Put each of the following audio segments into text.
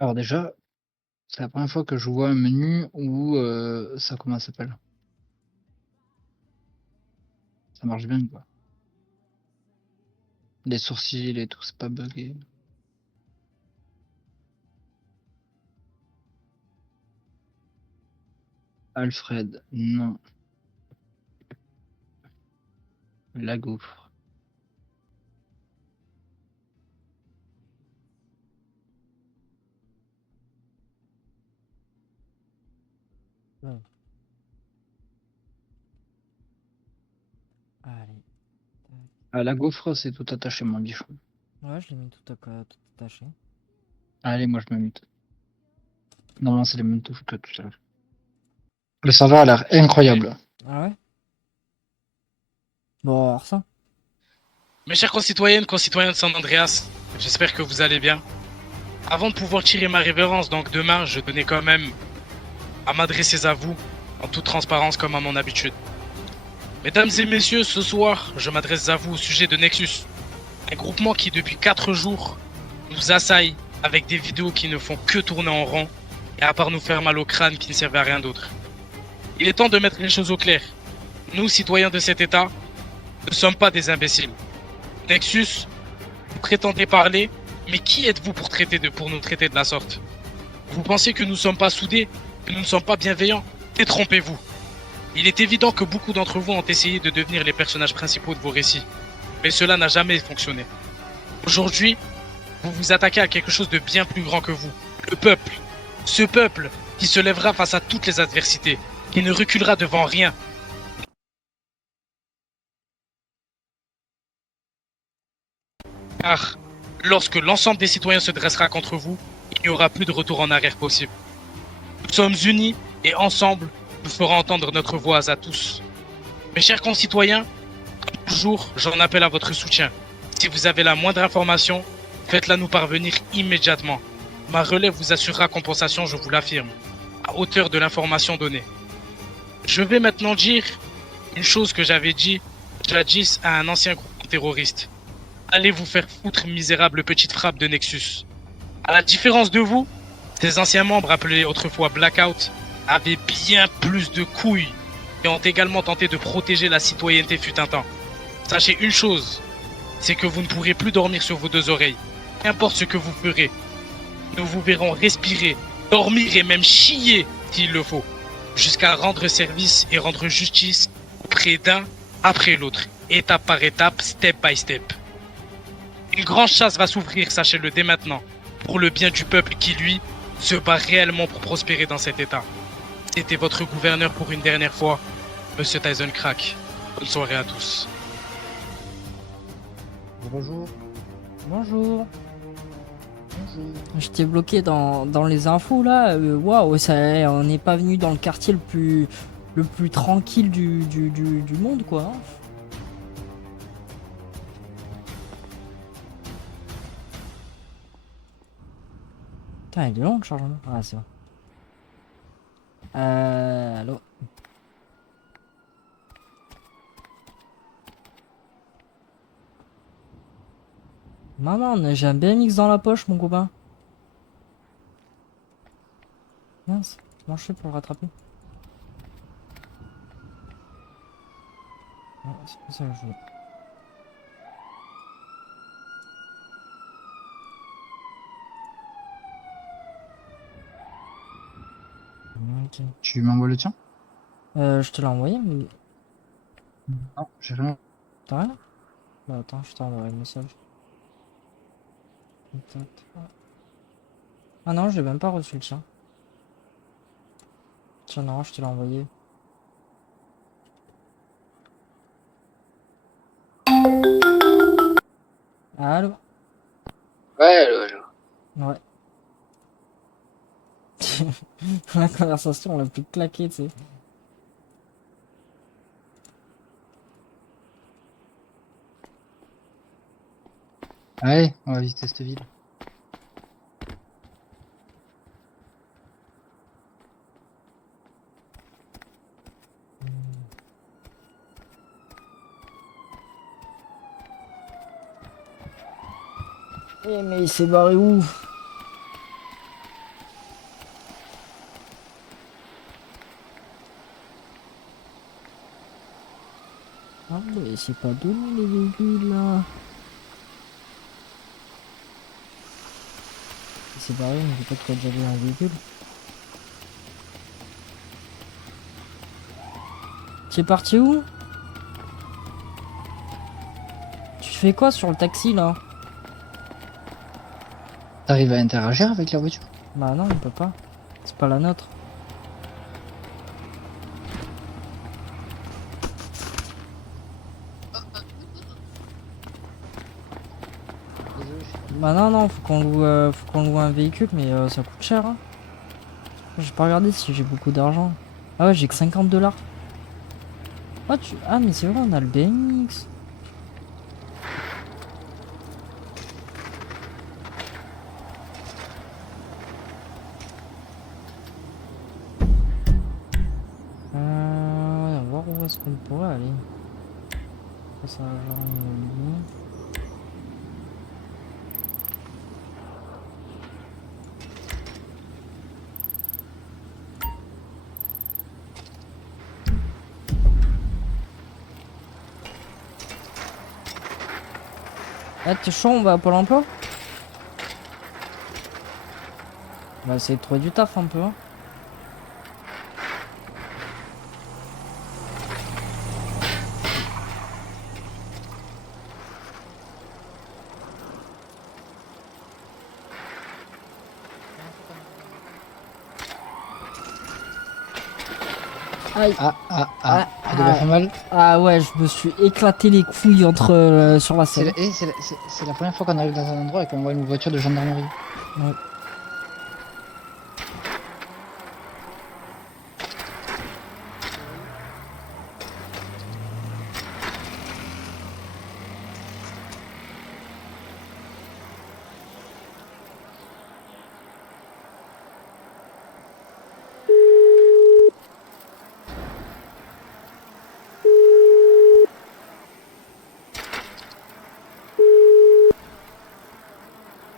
Alors déjà, c'est la première fois que je vois un menu où, ça comment ça s'appelle? Ça marche bien, quoi. Les sourcils et tout, c'est pas buggé. Alfred, non. La gaufre. Ouais. Allez, tac. Ah, la gaufre, c'est tout attaché, mon bichon. Ouais, je l'ai mis tout attaché. Allez, moi, je me mute. Normalement, c'est les mêmes touches que tout à l'heure. Le serveur a l'air incroyable. Ah ouais? Bon, alors ça. Mes chers concitoyennes, concitoyens de San Andreas, j'espère que vous allez bien. Avant de pouvoir tirer ma révérence, donc demain, je tenais quand même à m'adresser à vous, en toute transparence comme à mon habitude. Mesdames et messieurs, ce soir, je m'adresse à vous au sujet de Nexus, un groupement qui depuis 4 jours nous assaille avec des vidéos qui ne font que tourner en rond, et à part nous faire mal au crâne qui ne servent à rien d'autre. Il est temps de mettre les choses au clair. Nous, citoyens de cet État, ne sommes pas des imbéciles. Nexus, vous prétendez parler, mais qui êtes-vous pour nous traiter de la sorte? Vous pensez que nous ne sommes pas soudés, que nous ne sommes pas bienveillants? Détrompez-vous. Il est évident que beaucoup d'entre vous ont essayé de devenir les personnages principaux de vos récits, mais cela n'a jamais fonctionné. Aujourd'hui, vous vous attaquez à quelque chose de bien plus grand que vous, le peuple. Ce peuple qui se lèvera face à toutes les adversités, qui ne reculera devant rien. Car lorsque l'ensemble des citoyens se dressera contre vous, il n'y aura plus de retour en arrière possible. Nous sommes unis et ensemble, nous ferons entendre notre voix à tous. Mes chers concitoyens, comme toujours, j'en appelle à votre soutien. Si vous avez la moindre information, faites-la nous parvenir immédiatement. Ma relève vous assurera compensation, je vous l'affirme, à hauteur de l'information donnée. Je vais maintenant dire une chose que j'avais dit jadis à un ancien groupe terroriste. Allez vous faire foutre, misérable petite frappe de Nexus. À la différence de vous, ces anciens membres, appelés autrefois Blackout, avaient bien plus de couilles et ont également tenté de protéger la citoyenneté fut un temps. Sachez une chose, c'est que vous ne pourrez plus dormir sur vos deux oreilles. Qu'importe ce que vous ferez, nous vous verrons respirer, dormir et même chier s'il le faut, jusqu'à rendre service et rendre justice auprès d'un après l'autre, étape par étape, step by step. Une grande chasse va s'ouvrir, sachez-le dès maintenant, pour le bien du peuple qui, lui, se bat réellement pour prospérer dans cet état. C'était votre gouverneur pour une dernière fois, Monsieur Tyson Crack. Bonne soirée à tous. Bonjour. Bonjour. Bonjour. J'étais bloqué dans les infos là. Waouh, ça, on n'est pas venu dans le quartier le plus tranquille du monde quoi. Hein. Putain, il est long le chargement. Ah, c'est bon. Allô. Maman, j'ai un BMX dans la poche, mon copain. Mince, comment je fais pour le rattraper? Non, c'est pas ça que je veux. Ok. Tu m'envoies le tien? Je te l'ai envoyé, mais Non, j'ai rien. t'as rien? Bah attends, je t'envoie le message. Ah non, j'ai même pas reçu le tien. Tiens, non, je te l'ai envoyé. Allô? Ouais, ouais. Ouais. La conversation, on l'a plus claqué, tu sais. Allez, on va visiter cette ville. Eh, mais il s'est barré où? Mais c'est pas donné les véhicules là. C'est pareil, mais j'ai pas de quoi déjà un véhicule. Tu es parti où? Tu fais quoi sur le taxi là? T'arrives à interagir avec la voiture? Bah non, on peut pas. C'est pas la nôtre. Bah non, non, faut qu'on loue un véhicule, mais ça coûte cher. Hein. J'ai pas regardé si j'ai beaucoup d'argent. Ah ouais, j'ai que 50 $. Ah mais c'est vrai, on a le BMX. On va voir où est-ce qu'on pourrait aller. Ça, genre, immobilier. Ah, t'es chaud, on va à Pôle emploi? On va essayer de trouver du taf un peu. Hein. Aïe. Ça doit faire mal. Ah ouais, je me suis éclaté les couilles entre sur la C'est selle. c'est la première fois qu'on arrive dans un endroit et qu'on voit une voiture de gendarmerie. Ouais.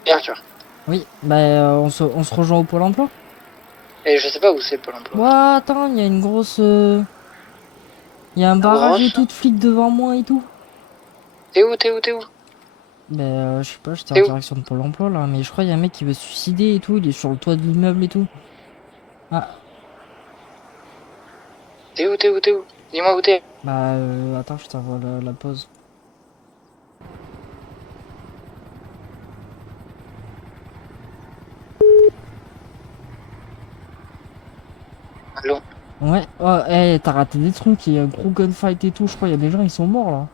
Et Arthur. Oui, bah on se rejoint au Pôle emploi. Et je sais pas où c'est Pôle emploi. Ouais, attends, il y a une grosse... Il y a un barrage et tout de flics devant moi et tout. T'es où? Bah je sais pas, j'étais en T'es où? direction de Pôle emploi là, mais je crois qu'il y a un mec qui veut se suicider et tout, il est sur le toit de l'immeuble et tout. Ah, T'es où? Dis-moi où t'es. bah attends, je t'envoie la pause. Allô? Ouais, oh, t'as raté des trucs, il y a un gros gunfight et tout, je crois qu'il y a des gens, ils sont morts là.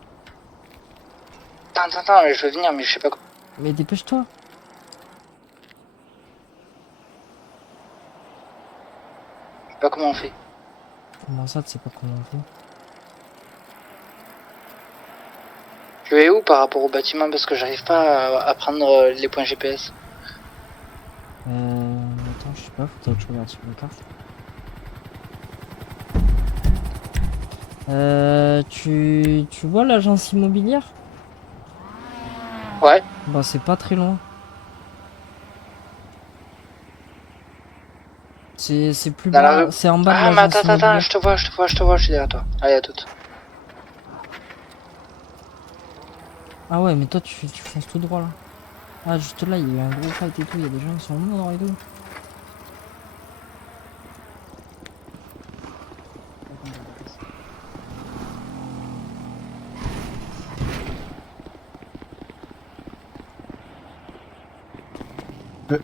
Attends, je veux venir, mais je sais pas quoi. Mais dépêche-toi. Je sais pas comment on fait. Comment ça, tu sais pas comment on fait? Je vais où par rapport au bâtiment parce que j'arrive pas à prendre les points GPS. Attends, je sais pas, faut que je regarde sur la carte. Tu vois l'agence immobilière? Ouais. Bah c'est pas très loin. C'est plus Dans la bas, rue. c'est en bas de Ah mais l'agence attends, immobilière. je te vois, je suis derrière toi. Allez, à toute. Ah ouais, mais toi tu fonces tout droit là. Ah juste là, il y a eu un gros fight et tout, il y a des gens qui sont morts et tout.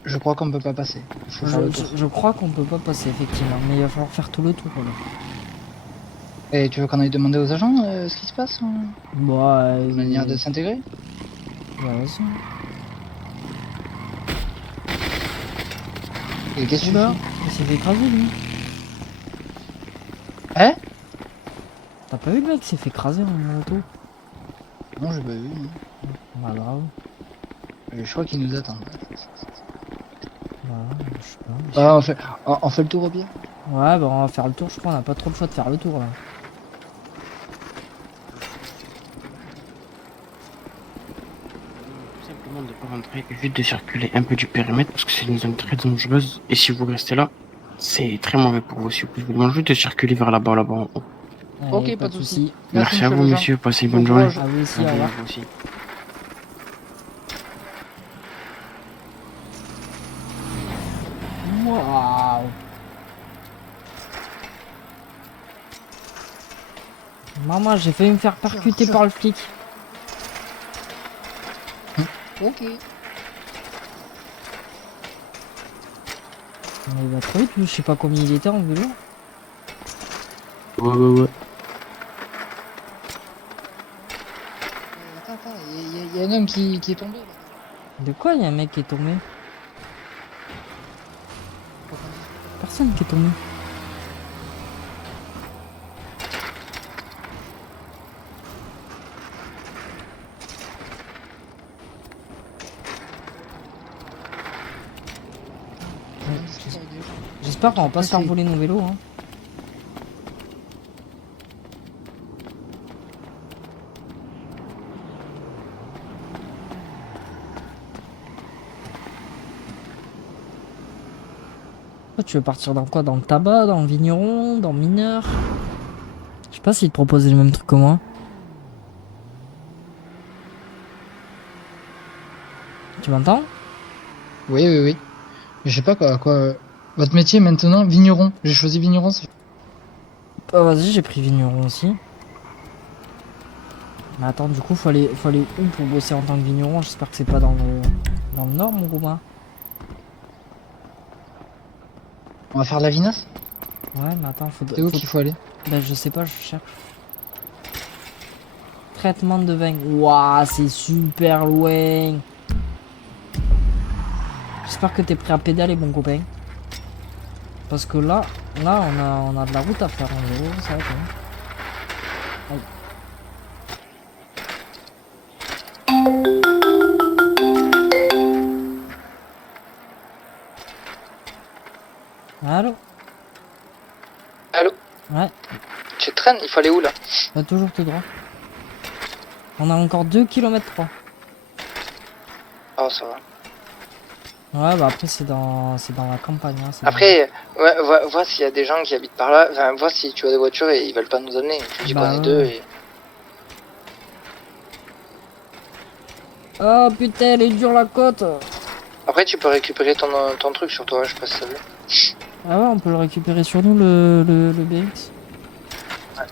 Je crois qu'on peut pas passer. Il faut faire le tour. Je crois qu'on peut pas passer effectivement, mais il va falloir faire tout le tour là. Et tu veux qu'on aille demander aux agents ce qui se passe Bah, manière de s'intégrer? bah vas-y. Et qu'est-ce que tu Oula, fais? il s'est fait écraser lui. Hein? T'as pas vu le mec qui s'est fait écraser en moto? Non, j'ai pas vu. Non. Bah grave. Je crois qu'ils nous attendent. Bah, je sais pas. Ah, on fait le tour au pire. Ouais, bah on va faire le tour, je crois, on a pas trop le choix de faire le tour là. Tout simplement de pas rentrer, évite de circuler un peu du périmètre parce que c'est une zone très dangereuse et si vous restez là, c'est très mauvais pour vous. Si vous vous demandez juste de circuler vers là-bas en haut. Allez, pas de soucis. Merci à monsieur vous, l'agent. monsieur. Passez une Bon bonne journée. courage. À vous aussi, À au revoir. vous aussi. Waouh. Maman, j'ai failli me faire percuter par le flic. Ok. Mais il va trop vite, je sais pas combien il était en vélo. Ouais. Attends, il y a un homme qui est tombé. Là. De quoi il y a un mec qui est tombé? Personne qui est tombé. J'espère qu'on va pas se faire voler nos vélos. Hein. Toi, tu veux partir dans quoi? Dans le tabac, dans le vigneron, dans le mineur? Je sais pas s'ils te proposent les mêmes trucs que moi. Tu m'entends? Oui. Je sais pas quoi. Votre métier maintenant, vigneron. J'ai choisi vigneron. Bah vas-y, j'ai pris vigneron aussi. Mais attends, du coup, faut aller où pour bosser en tant que vigneron? J'espère que c'est pas dans le nord, mon gars. On va faire de la vinasse. Ouais, mais attends, C'est où qu'il faut aller? Bah je sais pas, je cherche. Traitement de vin. Waouh, c'est super loin. J'espère que t'es prêt à pédaler, mon copain. Parce que là, on a de la route à faire en vélo, ça va quand même. Aïe. Allô? Allô? Ouais, Tu traînes? Il faut aller où là? bah toujours tout droit. On a encore 2 km 3. Oh, ça va. Ouais, bah après c'est dans la campagne. Hein, c'est Après, ouais, vois s'il y a des gens qui habitent par là. Enfin, vois si tu as des voitures et ils veulent pas nous amener. Tu dis Bah qu'on est ouais. deux et. Oh putain, elle est dure la côte. Après, tu peux récupérer ton truc sur toi, je sais pas si ça veut. Ah ouais, on peut le récupérer sur nous, le BX. Ouais.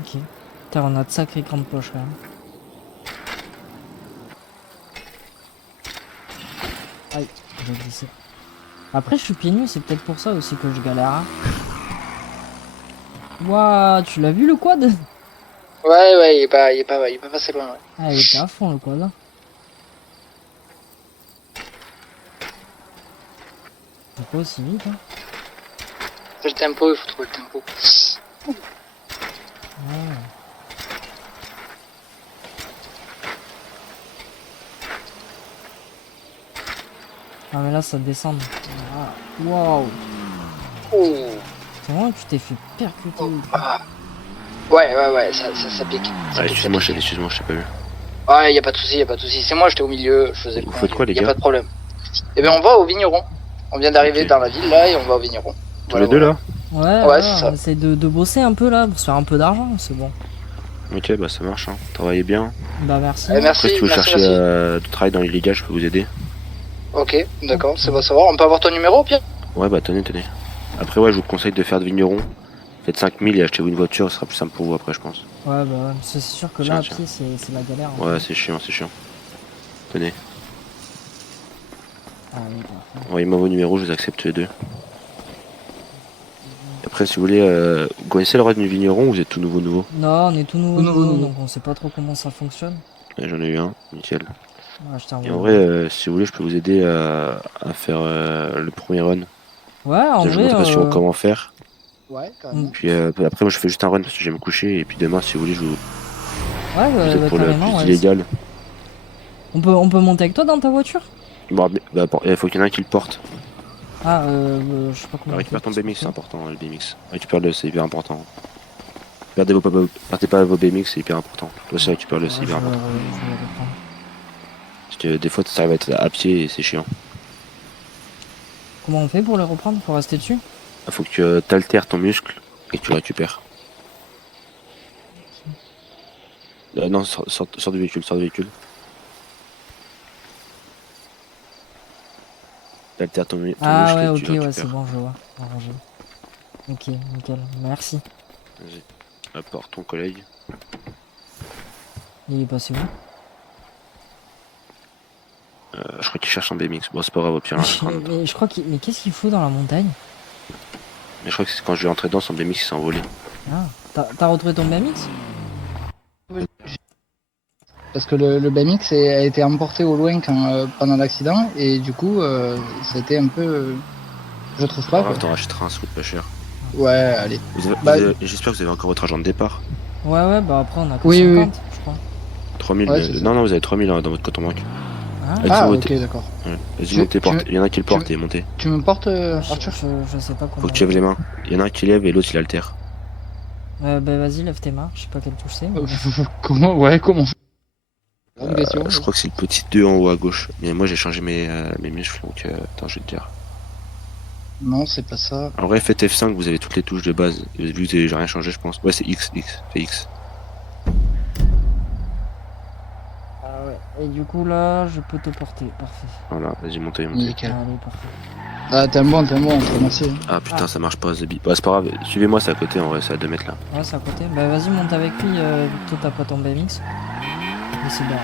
Ok. Putain, on a de sacrées grandes poches quand même. Aïe, j'ai glissé. Après, je suis pieds nus, c'est peut-être pour ça aussi que je galère. Hein. Waouh, tu l'as vu le quad? Ouais, il est pas passé loin, ouais. Ah, il était à fond le quad. Hein. C'est pas aussi vite. Hein. C'est le tempo, il faut trouver le tempo. Ouais. Ah mais là ça descend. Ah, waouh. Oh. C'est vraiment que tu t'es fait percuter. Ah. Ouais, ça pique. Ça Ah, pique, excuse-moi, ça pique. je t'ai pas vu. Ouais, y a pas de souci. C'est moi, j'étais au milieu, je faisais le Vous con, faites quoi, les y a gars? pas de problème. Eh bien, on va au vigneron. On vient d'arriver Ok. dans la ville là et on va au vigneron. Tous les deux là? Ouais, Ouais, c'est ça. on essaie de bosser un peu là pour se faire un peu d'argent, c'est bon. Ok, bah ça marche, hein. Travaillez bien. Bah merci. Eh, merci, Après, si vous merci, cherchez merci. du travail dans l'illégal, je peux vous aider. Ok, d'accord, c'est bon à savoir. On peut avoir ton numéro, Pierre? Ouais, bah tenez. Après, ouais, je vous conseille de faire de vigneron. Faites 5000 et achetez-vous une voiture, ce sera plus simple pour vous après, je pense. Ouais, bah ouais, c'est sûr que Tiens, là à tiens. pied c'est la galère. hein. Ouais, c'est chiant. Tenez, Ah oui, bah, envoyez-moi vos numéros, je vous accepte les deux. Après, si vous voulez, vous connaissez le roi du vigneron ou vous êtes tout nouveau? Non, on est tout nouveau, Tout nouveau. donc on sait pas trop comment ça fonctionne. Ouais, j'en ai eu un, nickel. Ouais, je t'ai Et envoyé. en vrai, si vous voulez, je peux vous aider à faire le premier run. Ouais, en Je vous vrai. montrerai sur comment faire. Ouais, carrément. Puis après, moi, je fais juste un run parce que j'aime me coucher. Et puis demain, si vous voulez, je vous Ouais, vous êtes pour le carrément. plus Ouais. illégal. On peut monter avec toi dans ta voiture? Bon, il faut qu'il y en ait un qui le porte. Ah, je sais pas comment. Récupère ton on fait. BMX, c'est important, le BMX. Récupère-le, c'est hyper important. Perdez pas vos BMX, c'est hyper important. Toi aussi, récupère-le, Ouais, c'est je hyper vais important. je vais le reprendre. Parce que des fois, ça arrive à être à pied et c'est chiant. Comment on fait pour les reprendre? Faut rester dessus? Il faut que tu altères ton muscle et que tu le récupères. Non, sors du véhicule, sors du véhicule. T'altères ton Ah muscle ouais, et ok, tu ouais, récupères. c'est bon, je vois. Arrangé. Ok, nickel. Merci. Vas-y. Apporte ton collègue. Il est passé où? Je crois qu'il cherche son BMX. Bon, c'est pas grave, au pire, hein, Mais je crois qu'il... Mais qu'est-ce qu'il faut dans la montagne? Mais je crois que c'est quand je lui ai entré dedans, son BMX il s'est envolé. Ah, t'as retrouvé ton BMX? Parce que le BMX a été emporté au loin pendant l'accident et du coup, ça a été un peu. Je trouve C'est pas pas quoi. grave, t'en rachèteras un, ça coûte pas cher. Ouais, allez. Bah, J'espère que vous avez encore votre argent de départ. Ouais, bah après on a que Oui, oui, 50, je crois. 3000, Ouais, c'est ça. non, non, vous avez 3000 dans votre compte en banque. Ah, Vas-y, Ah, montez. ok, d'accord. Ouais. Vas-y, Tu- montez, porte. tu- Il y en a qui le tu- portent et montez. Tu me portes, je, Arthur? je sais pas Faut comment. que tu lèves les mains. Il y en a un qui lève et l'autre il altère. Bah vas-y, lève tes mains. Je sais pas quelle touche c'est. Mais... Comment? Ouais, comment? Bonne question. Je crois que c'est le petit 2 en haut à gauche. Mais moi j'ai changé mes muscles donc attends, je vais te dire. Non, c'est pas ça. En vrai, faites F5, vous avez toutes les touches de base. Vu que j'ai rien changé, je pense. Ouais, c'est X, fais X. Ah ouais. Et du coup là, je peux te porter. Parfait. Voilà, vas-y, montez, montez. Nickel. Allez, parfait. Ah, t'es un bon, on te remercie. Ah putain, ça marche pas, Zebi. Bah, c'est pas grave, suivez-moi, c'est à côté en vrai, c'est à 2 mètres là. Ouais, c'est à côté. Bah vas-y, monte avec lui. Toi, t'as pas ton BMX. Mais c'est bien.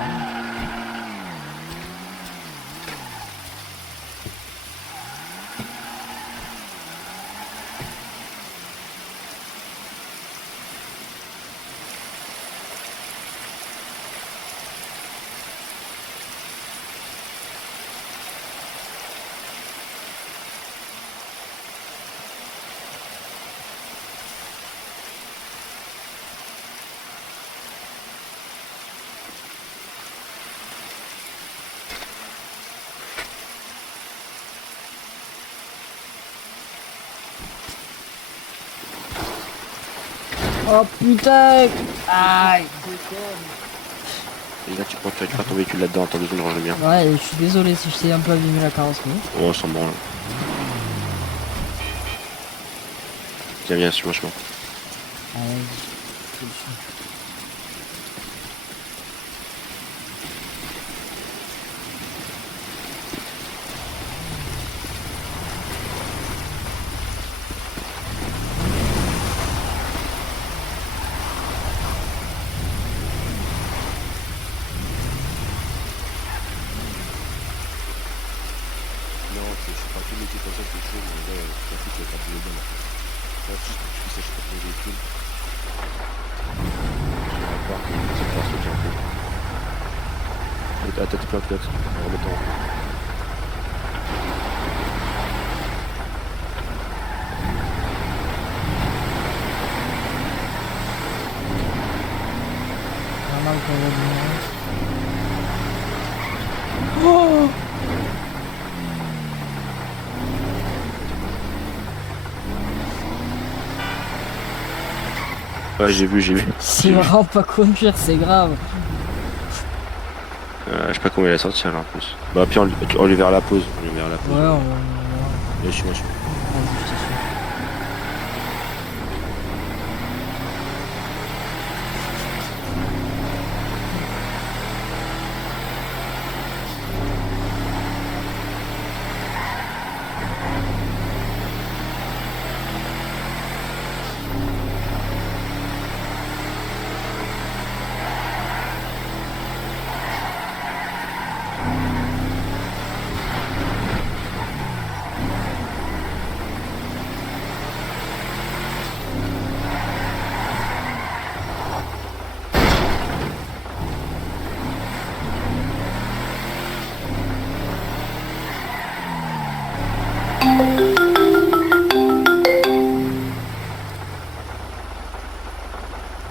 Oh putain! Aïe! Et là, tu récupères ton véhicule là-dedans, attends 2 secondes, range le mien. Ouais, et je suis désolé si je t'ai un peu abîmé la carrosserie. Oh, on s'en branle. Viens, viens, suis-moi, suis-moi. Allez. Non, je suis pas tout métier comme ça, c'est chaud, mais là, la fille, elle va pas bouger bien. Là, juste pour que tu puisses acheter ton véhicule. Je vais voir que ça va sauter un peu. Ah, t'as plein de pilotes, on va remettre en haut. Normal pour le numéro. Oh! Ouais, j'ai vu. C'est vraiment pas conduire, c'est grave. Je sais pas comment il va sortir là en plus. Bah, puis on lui verra la pause. On lui verra la pause. Ouais, on... Allez, suis-moi. Vas-y, je te suis.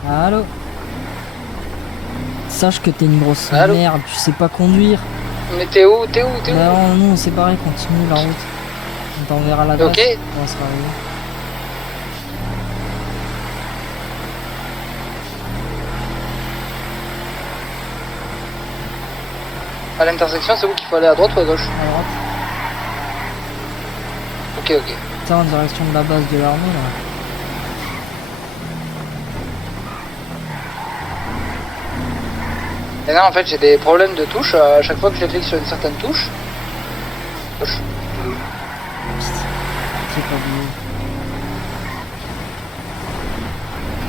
Allô? Sache que t'es une grosse Allô? merde, tu sais pas conduire. Mais t'es où? T'es où? Bah non, c'est pareil, continue la route. On t'enverra l'adresse. Ok. On sera arrivé. À l'intersection, c'est où qu'il faut aller, à droite ou à gauche? À droite. Ok. Putain, en direction de la base de l'armée là. Et là, en fait, j'ai des problèmes de touche. À chaque fois que je clique sur une certaine touche, C'est pas beau.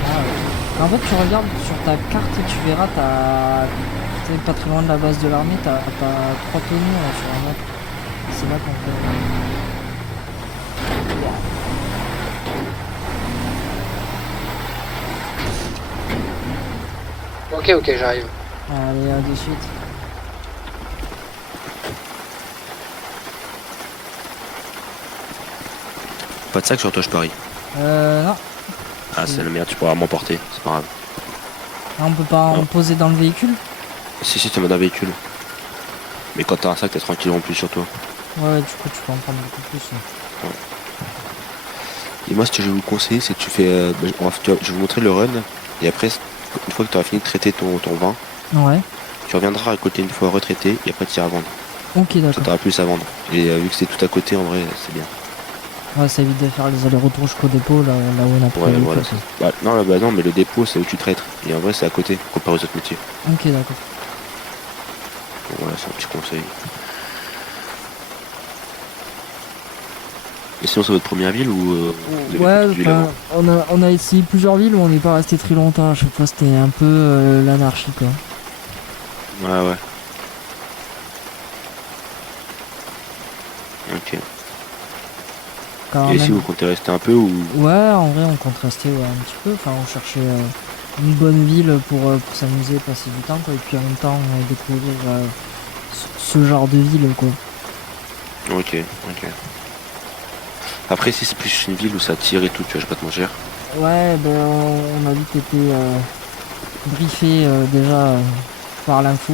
Ah, ouais. En fait, tu regardes sur ta carte, tu verras, t'es pas très loin de la base de l'armée, t'as 3 tenues là, sur la map. C'est là qu'on fait. Ok, j'arrive. Allez, à de suite. Pas de sac sur toi, je parie. Non. Ah, c'est la merde, tu pourras m'emporter, c'est pas grave. Ah, on peut pas en Non. poser dans le véhicule? Si, tu mets dans un véhicule. Mais quand t'as un sac, t'es tranquille en plus sur toi. Ouais, du coup, tu peux en prendre beaucoup plus. Et moi, ce que je vais vous conseiller, c'est que tu fais. Je vais vous montrer le run. Et après, une fois que tu auras fini de traiter ton vin, Ouais. tu reviendras récolter une fois retraité et après tu iras vendre. Ok, Ça d'accord. t'aura plus à vendre. Et vu que c'est tout à côté, en vrai, c'est bien. Ouais, ça évite de faire les allers-retours jusqu'au dépôt, là où on a pris Ouais, le voilà. véhicule, Non, mais le dépôt, c'est où tu traites. Et en vrai, c'est à côté, comparé aux autres métiers. quoi. Ok, d'accord. Donc voilà, c'est un petit conseil. Et sinon, c'est votre première ville ou vous avez Ouais, toutes les villes enfin, avant on a essayé plusieurs villes où on n'est pas resté très longtemps. À chaque fois, c'était un peu l'anarchie, quoi. Ouais. Ok. Quand Et si même. vous comptez rester un peu ou. Ouais, en vrai, on compte rester ouais, un petit peu. Enfin, on cherchait une bonne ville pour s'amuser, passer du temps, quoi. Et puis en même temps, découvrir ce genre de ville, quoi. Ok. Après, si c'est plus une ville où ça tire et tout, tu vois, je vais pas te mentir. Ouais, ben on a vite été briefé déjà par l'info.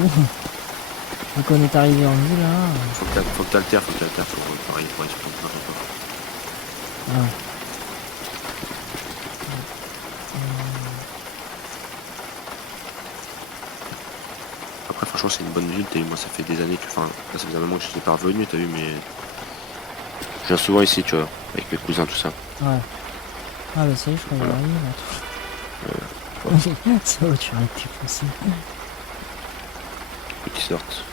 Donc on est arrivé en ville, hein. Faut que t'altères pour pareil, pour exploser n'importe quoi. Ouais. Après, franchement, c'est une bonne ville. T'as vu, moi, ça fait des années que. Enfin, là, ça faisait un moment que j'étais pas revenu, t'as vu, mais. Je viens souvent ici, tu vois, avec mes cousins, tout ça. Ouais. Ah bah ça y est, je crois qu'il Voilà. arrive là. Ça va, tu arrêtes tes foncé. Faut qu'ils sortent.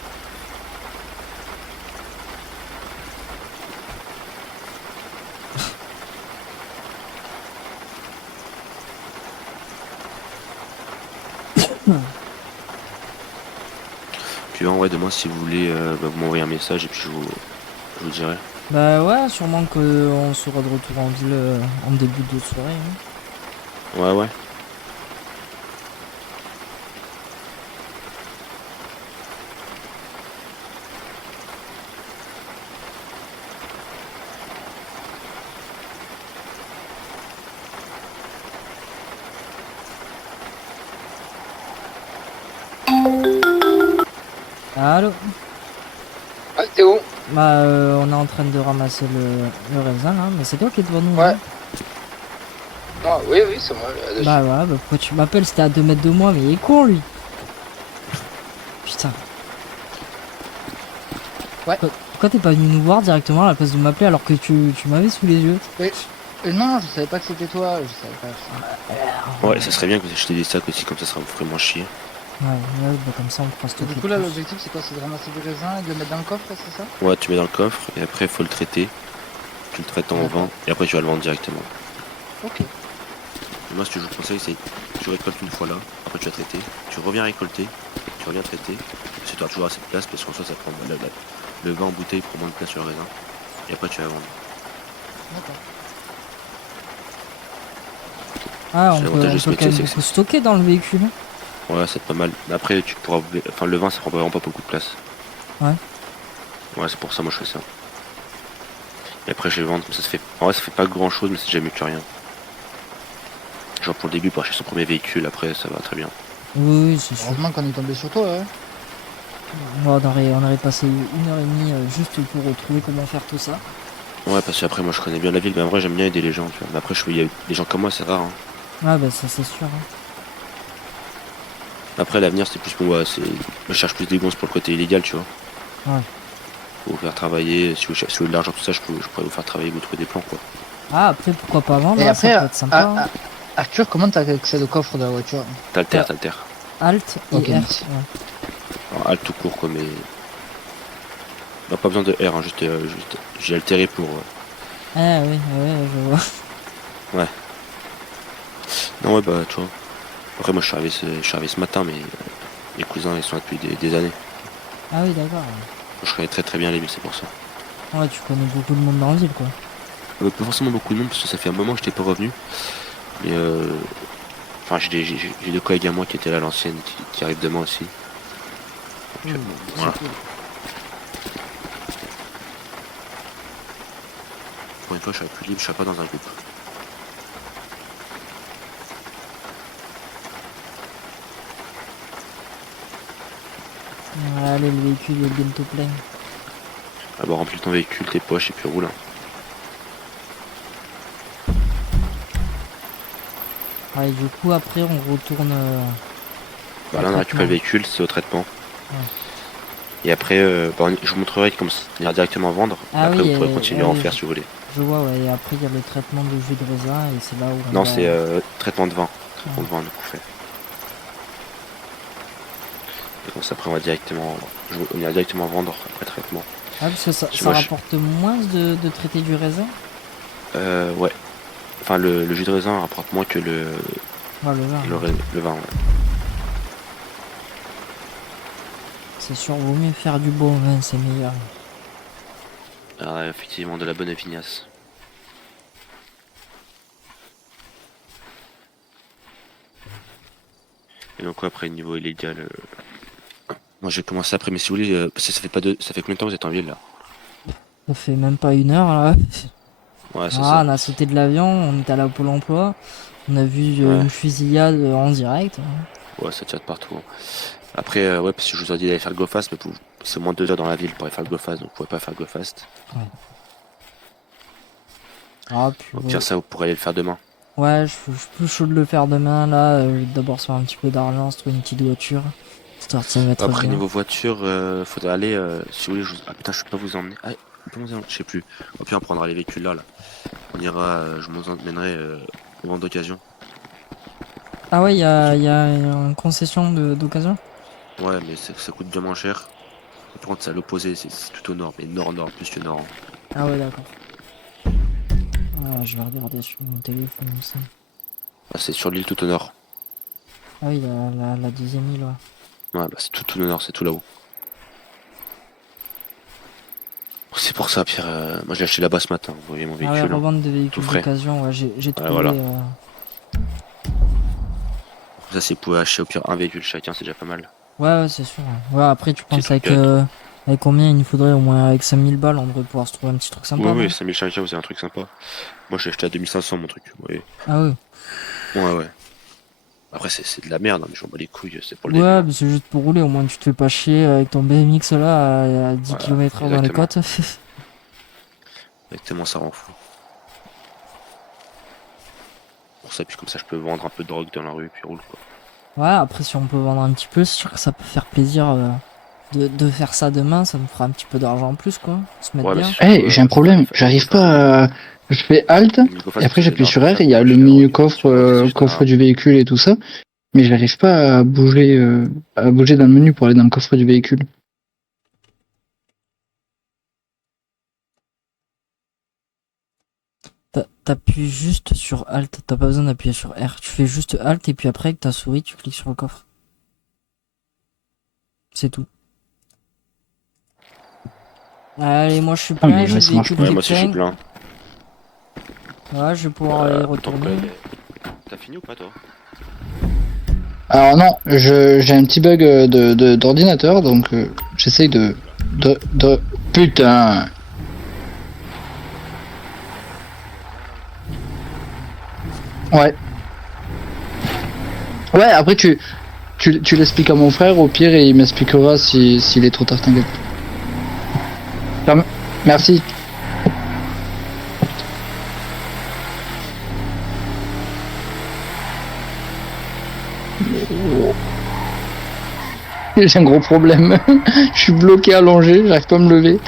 Puis en vrai, demain, si vous voulez, vous m'envoyez un message et puis je vous dirai. Bah ouais, sûrement qu'on sera de retour en ville en début de soirée. Hein. Ouais. Allô? Ah, t'es où? Bah on est en train de ramasser le raisin là, mais c'est toi qui es devant nous. Ouais. hein. Ah, oui, c'est moi. Bah ouais, bah pourquoi tu m'appelles? C'était à 2 mètres de moi, mais il est con lui. Putain. Ouais. Pourquoi t'es pas venu nous voir directement à la place de m'appeler alors que tu m'avais sous les yeux? Non, je savais pas que c'était toi. Je savais pas. Ouais, ça serait bien que je t'ai des sacs aussi, comme ça vous ferait moins chier. Ouais, bah comme ça on pourra stocker. Du coup, là, plus. l'objectif, c'est quoi? C'est de ramasser du raisin et de le mettre dans le coffre, c'est ça? Ouais, tu mets dans le coffre et après, il faut le traiter. Tu le traites en D'accord. vent et après, tu vas le vendre directement. Ok. Et moi, ce que je vous conseille, c'est tu récoltes une fois là, après tu vas traiter, tu reviens récolter, tu reviens traiter, parce que tu auras toujours assez de place parce qu'en soi, ça prend le vin en bouteille prend moins de place sur le raisin et après, tu vas vendre. D'accord. Ah, on L'avantage de ce peut métier, quand même c'est que beaucoup stocker dans le véhicule. Ouais, c'est pas mal. Mais après, tu pourras. Enfin, le vin, ça prend vraiment pas beaucoup de place. Ouais. Ouais, c'est pour ça, moi, je fais ça. Et après, je vais vendre, comme ça se fait. En vrai, ça fait pas grand chose, mais c'est déjà mieux que rien. Genre, pour le début, pour acheter son premier véhicule, après, ça va très bien. Oui, c'est sûr. Heureusement qu'on est tombé sur toi, ouais. On aurait passé 1h30 juste pour trouver comment faire tout ça. Ouais, parce que après, moi, je connais bien la ville, mais en vrai, j'aime bien aider les gens, tu vois. Mais après, il y a des gens comme moi, c'est rare, hein. Ah, bah ça c'est sûr. Hein. Après, l'avenir, c'est plus pour moi, je cherche plus des gonzes pour le côté illégal, tu vois. Ouais. Faut vous faire travailler, si vous voulez de l'argent, tout ça, je pourrais vous faire travailler, vous trouver des plans, quoi. Ah, après pourquoi pas vendre, Et hein, après, ça peut être sympa. hein. Arthur, comment t'as accès au coffre de la voiture? T'altères. Alt et Ok, R. merci. Ouais. en halte tout court quoi, mais bah, pas besoin de R, hein, juste j'ai altéré pour. Ah oui, ouais, je vois. Non ouais bah tu vois. Après moi je suis arrivé ce matin, mais mes cousins ils sont là depuis des années. Ah oui, d'accord. Je connais très très bien les villes, c'est pour ça. Ouais, tu connais beaucoup de monde dans la ville, quoi. Pas forcément beaucoup de monde parce que ça fait un moment que j'étais pas revenu. Mais enfin j'ai des collègues à moi qui étaient là à l'ancienne qui arrivent demain aussi. Donc, voilà. Pour une fois je serai plus libre, je serai pas dans un groupe. Allez, le véhicule est bientôt plein. Ah bah remplis ton véhicule, tes poches et puis roule. Hein. Ouais, du coup, après, on retourne. Bah au là on a récupéré traitement. le véhicule, c'est au traitement. Ouais. Et après je vous montrerai comment on ira directement vendre. Ah Après oui, vous pourrez et- continuer ah à en oui, faire si vous voulez. Je vois, ouais. Et après, il y a le traitement de jus de raisin, et c'est là où on Non va... c'est traitement de vin. Traitement de vin du coup fait. Et donc après on ira directement vendre après traitement. Ah, parce que ça Moi, je- rapporte moins de traiter du raisin. Ouais. Enfin le jus de raisin rapporte moins que Ouais, le vin. le vin. Ouais. C'est sûr, vaut mieux faire du bon vin, c'est meilleur. Ah, effectivement de la bonne vinasse. Et donc ouais, après niveau illégal, moi j'ai commencé après, mais si vous voulez, parce que ça fait combien de temps que vous êtes en ville là? Ça fait même pas 1 heure, là. Ouais c'est Ah, ça. on a sauté de l'avion, on est allé au Pôle emploi, on a vu Ouais. une fusillade en direct. Ouais ça tire de partout. Hein. Après ouais parce que je vous ai dit d'aller faire le go fast, mais c'est au moins 2 heures dans la ville pour aller faire le go fast, donc vous pouvez pas faire le go fast. Ah, puis Au ouais. pire ça vous pourrez aller le faire demain. Ouais, je suis plus chaud de le faire demain, là. Je vais d'abord se faire un petit peu d'argent, se trouver une petite voiture, histoire de se mettre Après bien. niveau voiture, faudrait aller si vous voulez. Ah putain je peux pas vous emmener. Ah, on peut vous emmener, je sais plus. Au pire on prendra les véhicules là. On ira, je vous emmènerai au vente d'occasion. Ah ouais, il y a une concession d'occasion? Ouais mais ça coûte bien moins cher. Par contre c'est à l'opposé, c'est tout au nord, mais nord plus que nord. Hein. Ah ouais, d'accord. Ah, je vais regarder sur mon téléphone aussi. Ah, c'est sur l'île tout au nord. Ah oui, la deuxième île, ouais. Ouais bah c'est tout au nord, c'est tout là-haut. C'est pour ça Pierre, moi je l'ai acheté là-bas ce matin, vous voyez mon Ah ouais, véhicule. Hein. revente de véhicules frais. d'occasion, ouais, j'ai trouvé... voilà. Ça c'est pour acheter au pire un véhicule chacun, c'est déjà pas mal. Ouais, c'est sûr. Ouais, après, tu penses truc avec combien il nous faudrait? Au moins avec 5000 balles, on devrait pouvoir se trouver un petit truc sympa, Oui non? oui, 5000 chacun, c'est un truc sympa. Moi j'ai acheté à 2500 mon truc, vous voyez. Ah ouais. Ouais. Après c'est de la merde, hein, mais je m'en bats les couilles, c'est pour le Ouais, début. Hein. mais c'est juste pour rouler, au moins tu te fais pas chier avec ton BMX là à 10 Voilà, km/h dans les exactement. côtes. Exactement, ça rend fou. Pour ça, puis comme ça je peux vendre un peu de drogue dans la rue, puis roule quoi. Ouais, après si on peut vendre un petit peu, c'est sûr que ça peut faire plaisir de faire ça demain, ça nous fera un petit peu d'argent en plus, quoi. Se mettre Ouais, mais bien. c'est Eh, surtout, j'ai un problème, j'arrive pas à... Je fais Alt, et après j'appuie sur R, il y a le menu coffre, coffre du véhicule et tout ça, mais j'arrive pas à bouger dans le menu pour aller dans le coffre du véhicule. T'appuies juste sur Alt, t'as pas besoin d'appuyer sur R. Tu fais juste Alt et puis après avec ta souris tu cliques sur le coffre. C'est tout. Allez, moi je suis Ah, plein, mais j'ai le ça marche véhicule pas. Ouais, qui est moi aussi je suis plein. plein. Ouais, je vais pouvoir y Ton retourner. collègue, t'as fini ou pas toi? Alors non, j'ai un petit bug d'ordinateur, donc j'essaye de... Putain. Ouais. Ouais, après tu l'expliques à mon frère, au pire, et il m'expliquera s'il est trop tard, t'inquiète. Merci. J'ai un gros problème. Je suis bloqué allongé, j'arrive pas à me lever.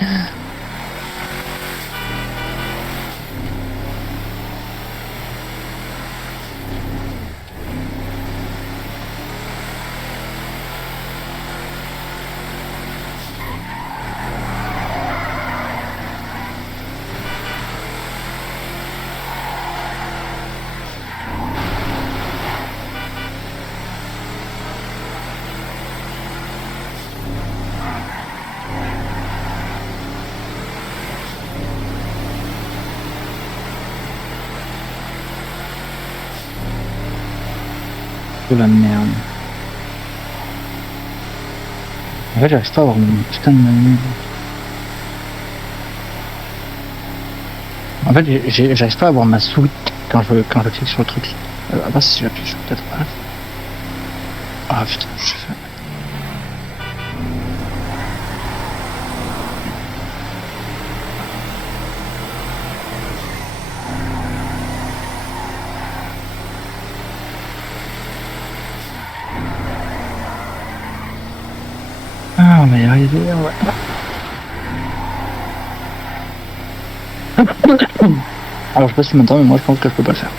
De la merde. En fait, j'arrive pas à avoir mon putain de menu. En fait, j'arrive pas à avoir ma souris quand je clique sur le truc. Ah bah si j'appuie sur peut-être pas. Ah putain, je fais. Ah, on va y arriver, ouais. Alors, je sais pas si tu m'entends, mais moi je pense que je peux pas le faire.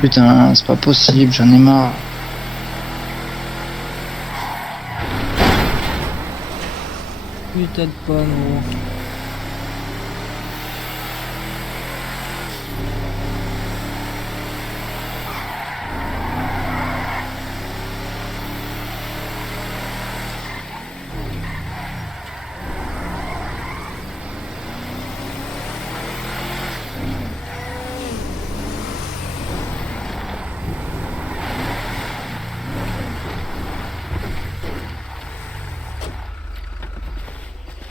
Putain, c'est pas possible, j'en ai marre. Putain de panneau.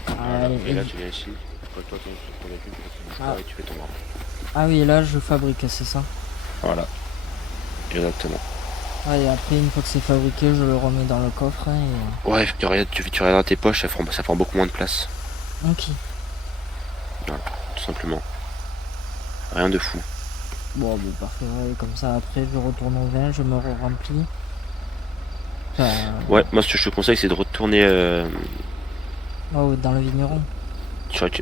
Voilà. Allez, Et là, tu viens ici. Colle-toi ton véhicule, tu bouges pas et tu fais ton arme. Ah oui, là je fabrique, c'est ça. Voilà. Exactement. Ah, et après, une fois que c'est fabriqué, je le remets dans le coffre et... Ouais, tu regardes dans tes poches, ça prend beaucoup moins de place. Ok. Tout simplement. Rien de fou. Bon, bah parfait, ouais, comme ça après je retourne au vin, je me remplis. Enfin, Ouais, moi ce que je te conseille c'est de retourner ouais, dans le vigneron.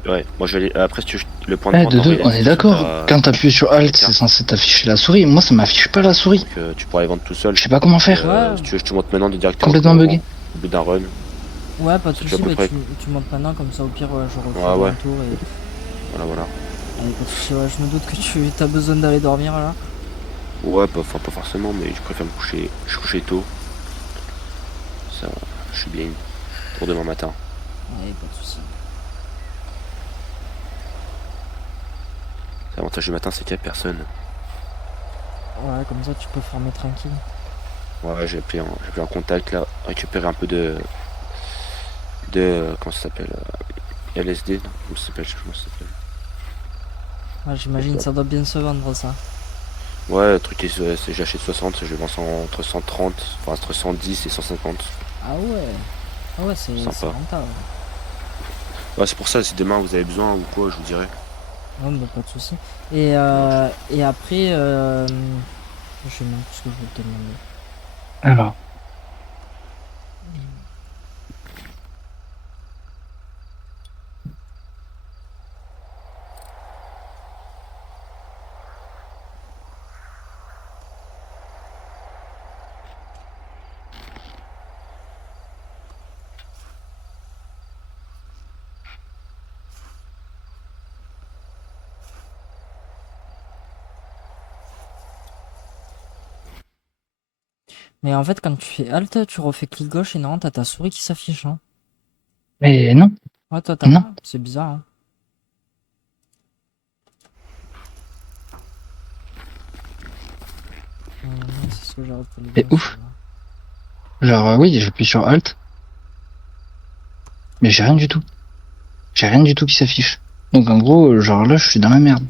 Ouais, moi je vais aller. Après, si tu le point de Eh, vente de en deux, vrai, on c'est est sur d'accord. ta- Quand t'appuies sur Alt, c'est censé t'afficher la souris. Moi, ça m'affiche pas la souris. Donc, tu pourras les vendre tout seul. Je sais pas comment faire. Ouais. Si tu veux, je te montre maintenant directement Complètement comment on bugué. vend au bout d'un run. Ouais, pas de Ça, tu soucis, vas à peu bah, près. tu montes maintenant, comme ça au pire, je refais Ouais, ouais. un tour et... Voilà. Allez, pas de soucis, ouais, je me doute que tu as besoin d'aller dormir là. Ouais, pas forcément, mais je préfère me coucher. Je suis couché tôt. Ça, je suis bien pour demain matin. Allez, pas de soucis. L'avantage du matin, c'est qu'il y a personne. Ouais, comme ça tu peux farmer tranquille. Ouais, j'ai appelé en contact là, récupérer un peu comment ça s'appelle LSD, non, comment ça s'appelle, je sais plus comment ça s'appelle. Ouais, j'imagine ça doit bien se vendre ça. Ouais, le truc j'ai acheté 60, je vends ça entre 130, enfin entre 110 et 150. Ah ouais. Ah ouais, c'est Sympa. rentable. Ouais, c'est pour ça, si demain vous avez besoin ou quoi, je vous dirai. Ouais, bah pas de soucis. Et après, je sais même plus ce que je voulais te demander. Alors. Mais en fait, quand tu fais Alt, tu refais clic gauche et non, t'as ta souris qui s'affiche. Hein. Mais non. Ouais, toi, t'as Non. pas. C'est bizarre. Hein. C'est ce que j'ai retenu. C'est ouf. Genre, oui, j'appuie sur Alt. Mais j'ai rien du tout. J'ai rien du tout qui s'affiche. Donc en gros, genre là, je suis dans la merde.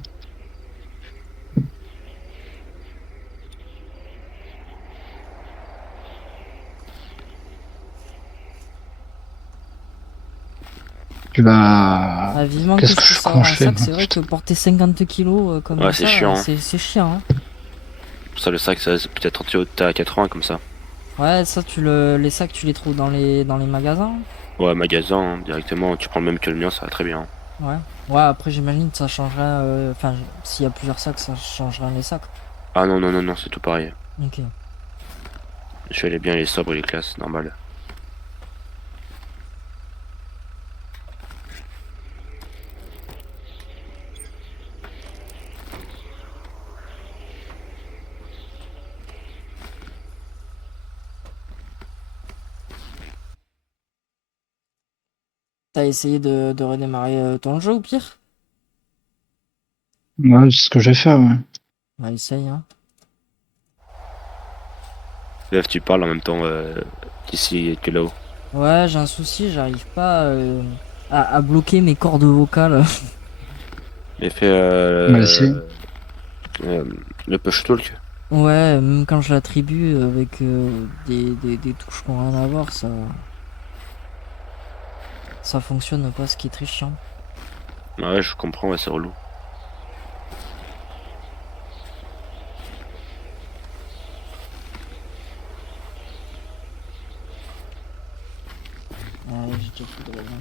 Tu vas... Ah, vivement Qu'est-ce que je ça comment en je fais sac, moi c'est vrai que porter 50 kilos comme Ouais, ça, c'est chiant. c'est chiant. Hein. Pour ça, le sac, ça peut-être t'es à 80 comme ça. Ouais, ça, les sacs, tu les trouves dans les magasins. Ouais, magasin, hein, directement, tu prends le même que le mien, ça va très bien. Ouais. Ouais, après, j'imagine que ça changerait. Enfin, s'il y a plusieurs sacs, ça changerait les sacs. Ah non, c'est tout pareil. Ok. Je suis allé bien les sobres et les classes, normal. T'as essayé de redémarrer ton jeu au pire? Ouais, c'est ce que je vais faire, ouais. Ouais, essaye, hein. Là, tu parles en même temps qu'ici que là-haut. Ouais, j'ai un souci, j'arrive pas à bloquer mes cordes vocales. Et fais On va l'essayer. euh, le push talk. Ouais, même quand je l'attribue avec des touches qui n'ont rien à voir, ça fonctionne pas, ce qui est très chiant. Ouais, je comprends, ouais, c'est relou. J'ai déjà plus de raison.